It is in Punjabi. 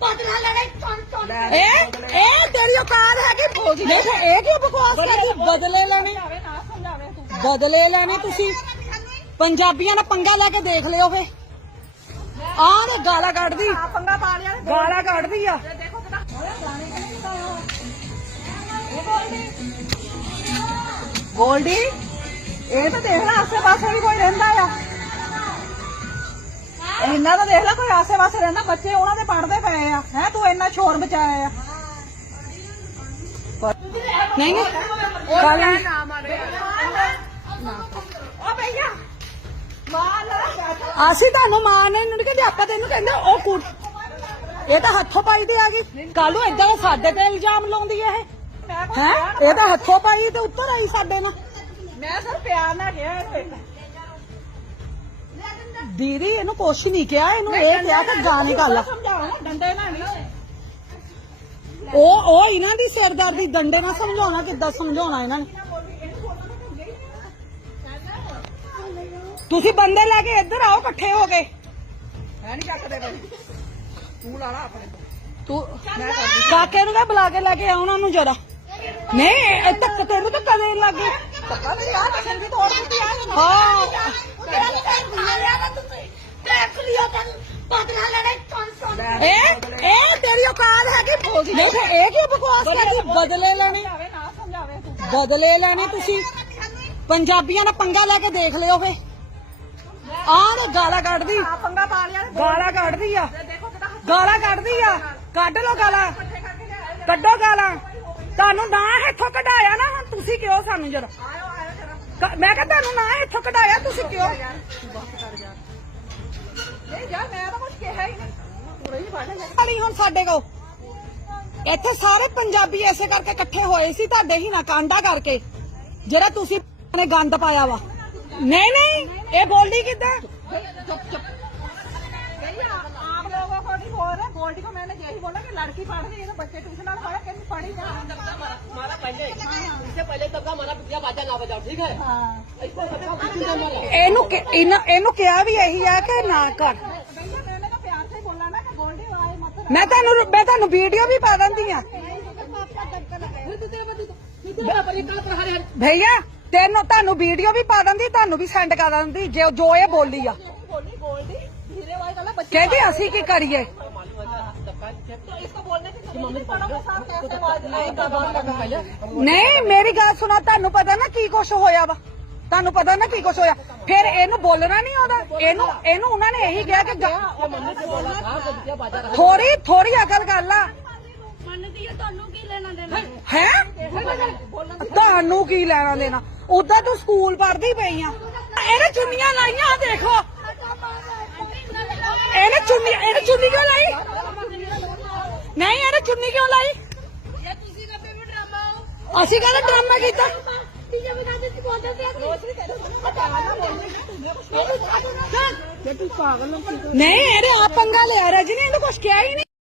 ਬਦਲਾ ਲੈਣਾ ਚੌਂ ਚੌਂ ਇਹ ਇਹ ਤੇਰੀ ਔਕਾਤ ਹੈ ਕਿ ਫੌਜੀ ਨਹੀਂ ਤੇ ਇਹ ਕੀ ਬਕਵਾਸ ਕਰਦੀ? ਬਦਲੇ ਲੈਣੇ। ਬਦਲੇ ਲੈਣੇ ਤੁਸੀਂ। ਪੰਜਾਬੀਆਂ ਨਾਲ ਪੰਗਾ ਲੈ ਕੇ ਦੇਖ ਲਿਓ ਫੇ। ਆਹ ਨੇ ਗਾਲਾਂ ਕੱਢਦੀ। ਪੰਗਾ ਪਾ ਲਿਆ ਗਾਲਾਂ ਕੱਢਦੀ ਆ। ਦੇਖੋ ਕਿਦਾਂ ਗੋਲਡੀ ਇਹ ਤਾਂ ਦੇਖ ਲੈ ਆਸੇ ਪਾਸੇ ਵੀ ਕੋਈ ਰਹਿੰਦਾ ਇੰਨਾ ਤਾਂ ਦੇਖ ਲੈ ਕੋਈ ਆਸੇ ਪਾਸੇ ਰਹਿੰਦਾ ਬੱਚੇ ਉਹਨਾਂ ਦੇ ਪੜਦੇ ਪਏ ਆ। ਹੈ ਤੂੰ ਇੰਨਾ ਸ਼ੋਰ ਮਚਾਇਆ ਆ। ਨਹੀਂ ਮਾਰ ਅਸੀਂ ਤੁਹਾਨੂੰ ਮਾਂ ਨੇ ਨਹੀਂ ਕਹਿੰਦੇ ਆਪਾਂ ਤੈਨੂੰ ਕਹਿੰਦੇ ਉਹ ਕੁੜ ਇਹ ਤਾਂ ਹੱਥੋਂ ਪਾਈ ਤੇ ਆ ਗਈ। ਕੱਲ ਨੂੰ ਏਦਾਂ ਸਾਡੇ ਤੇ ਇਲਜ਼ਾਮ ਲਾਉਂਦੀ ਹੈ ਇਹ। ਹੈ? ਤਾਂ ਹੱਥੋਂ ਪਾਈ ਤੇ ਉੱਤਰ ਆਈ ਸਾਡੇ ਨਾਲ। ਮੈਂ ਸਰ ਪਿਆਰ ਨਾਲ ਗਿਆ ਇਹਨੂੰ ਦੀਦੀ ਇਹਨੂੰ ਕੁਛ ਨਹੀਂ ਕਿਹਾ ਇਹਨੂੰ ਇਹ ਕਿਹਾ ਕਿ ਆ ਸਮਝਾਓ ਡੰਡੇ ਨਾਲ ਨਹੀਂ ਉਹ ਉਹ ਇਹਨਾਂ ਦੀ ਸਿਰਦਰਦੀ ਡੰਡੇ ਨਾਲ ਸਮਝਾਉਣਾ ਕਿੱਦਾਂ ਸਮਝਾਉਣਾ ਇਹਨਾਂ ਨੇ? ਤੁਸੀਂ ਬੰਦੇ ਲੈ ਕੇ ਇੱਧਰ ਆਓ ਇਕੱਠੇ ਹੋ ਕੇ। ਹੈ ਨਹੀਂ ਚੱਕਦੇ ਬਈ ਤੂੰ ਲਾ ਲਾ ਆਪਣੇ ਤੂੰ। ਕਾਕੇ ਨੂੰ ਕਹ ਬੁਲਾ ਕੇ ਲੈ ਕੇ ਆਉਣਾ ਉਹਨੂੰ ਜਰਾ। ਨਹੀਂ ਇਹ ਤੱਕ ਤੈਨੂੰ ਤਾਂ ਕਦੇ ਲੱਗੀ ਪਤਾ ਨਹੀਂ ਆ ਕਿਸੇ ਦੀ ਤੋੜ ਦਿੱਤੀ ਆ ਇਹਨੂੰ। ਹਾਂ ਕਿਹੜਾ ਤੇ ਮਾਰਿਆ ਵਾ ਤੁਸੀਂ ਦੇਖ ਲਿਓ ਤੈਨੂੰ ਬਦਲਾ ਲੈਣਾ ਚੌਂ ਚੌਂ ਇਹ ਇਹ ਤੇਰੀ ਔਕਾਤ ਹੈ ਕਿ ਫੌਜੀ ਨਹੀਂ। ਤੇ ਇਹ ਕੀ ਬਕਵਾਸ ਕਰਦੀ ਬਦਲੇ ਲੈਣੇ। ਬਦਲੇ ਲੈਣੇ ਤੁਸੀਂ। ਪੰਜਾਬੀਆਂ ਨਾਲ ਪੰਗਾ ਲੈ ਕੇ ਦੇਖ ਲਿਓ ਫੇ। ਆਹ ਨੇ ਗਾਲਾਂ ਕੱਢਦੀ। ਆ ਪੰਗਾ ਪਾ ਲਿਆ ਗਾਲਾਂ ਕੱਢਦੀ ਆ। ਗਾਲਾਂ ਕੱਢਦੀ ਆ। ਕੱਢ ਲੋ ਗਾਲਾਂ। ਕੱਢੋ ਗਾਲਾਂ। ਤੁਹਾਨੂੰ ਨਾ ਇੱਥੋਂ ਕਢਾਇਆ ਨਾ ਹੁਣ ਤੁਸੀਂ ਕਿਉਂ ਸਾਨੂੰ ਜਰਾ? ਮੈਂ ਕਿਹਾ ਤੁਹਾਨੂੰ ਨਾ ਇੱਥੋਂ ਕਢਾਇਆ ਤੁਸੀਂ ਕਿਉਂ? ਨਹੀਂ ਯਾਰ ਮੈਂ ਤਾਂ ਕੁਝ ਕਿਹਾ ਹੀ ਨਹੀਂ। ਪੂਰਾ ਹੀ ਬਾਜਾ ਜਾ ਵਾਲੀ ਹੁਣ ਸਾਡੇ ਕੋ ਇੱਥੇ ਸਾਰੇ ਪੰਜਾਬੀ ਐਸੇ ਕਰਕੇ ਇਕੱਠੇ ਹੋਏ ਸੀ ਤੁਹਾਡੇ ਹੀ ਨਾ ਕਾਂਡਾ ਕਰਕੇ ਜਿਹੜਾ ਤੁਸੀਂ ਨੇ ਗੰਦ ਪਾਇਆ ਵਾ ਨਹੀਂ ਨਹੀਂ ਇਹ ਬੋਲਦੀ ਕਿੱਦਾਂ भैया आप लोगों को नहीं बोल रहे गोल्डी को मैंने यही बोला कि लड़की पढ़ रही है तो बच्चे ट्यूशन वाले पढ़े कैसे पढ़ी ना हमारा पहले इससे पहले तब का हमारा बिटिया बाजा ना बजाओ ठीक है ऐसे बजाओ किसी ने हमारा ਇਹਨੂੰ ਕਿ- ਇਹਨਾਂ- ਇਹਨੂੰ ਕਿਹਾ ਵੀ ਇਹੀ ਆ कि ਨਾ ਕਰ ਮੈਂ ਤੁਹਾਨੂੰ ਮੈਂ ਤੁਹਾਨੂੰ ਵੀਡੀਓ ਵੀ ਪਾ ਦਿੰਦੀ ਆ ਭਈਆ, ਤੈਨੂੰ ਤੁਹਾਨੂੰ ਵੀਡੀਓ ਵੀ ਪਾ ਦਿੰਦੀ, ਤੁਹਾਨੂੰ ਵੀ ਸੈਂਡ ਕਰ ਦਿੰਦੀ, ਜੋ ਜੋ ਇਹ ਬੋਲੀ ਆ। ਕਹਿੰਦੀ, ਅਸੀਂ ਕੀ ਕਰੀਏ? ਨਹੀਂ, ਮੇਰੀ ਗੱਲ ਸੁਣਾ, ਤੁਹਾਨੂੰ ਪਤਾ ਨਾ ਕੀ ਕੁਝ ਹੋਇਆ ਵਾ। ਤੁਹਾਨੂੰ ਪਤਾ ਨਾ ਕੀ ਕੁਛ ਹੋਇਆ? ਫਿਰ ਇਹਨੂੰ ਬੋਲਣਾ ਨਹੀਂ ਆਉਂਦਾ। ਇਹਨੂੰ ਇਹਨੂੰ ਉਹਨਾਂ ਨੇ ਇਹੀ ਕਿਹਾ ਕਿ ਥੋੜੀ ਥੋੜੀ ਅਕਲ ਗੱਲ ਆ ਹੈ? ਤੁਹਾਨੂੰ ਕੀ ਲੈਣਾ ਦੇਣਾ? ਉਦਾਂ ਤੂੰ ਸਕੂਲ ਪੜ੍ਹਦੀ ਪਈ ਆ। ਇਹਨੇ ਚੁੰਨੀਆਂ ਲਾਈਆਂ ਦੇਖੋ। ਇਹਨੇ ਚੁੰਨੀ ਇਹਨੇ ਚੁੰਨੀ ਕਿਉਂ ਲਾਈ? ਨਹੀਂ, ਇਹਨੇ ਚੁੰਨੀ ਕਿਉਂ ਲਾਈ? ਅਸੀਂ ਕਹਿੰਦੇ ਡਰਾਮਾ ਕੀਤਾ। ਤੀਜੇ ਬਿਨਾਂ ਦੀ ਬੋਲਦੇ ਤੇ ਨਹੀਂ ਇਹਨੇ ਆ ਪੰਗਾ ਲਿਆ, ਰਜਨੀ ਇਹਨੂੰ ਕੁਛ ਕਿਹਾ ਹੀ ਨਹੀਂ।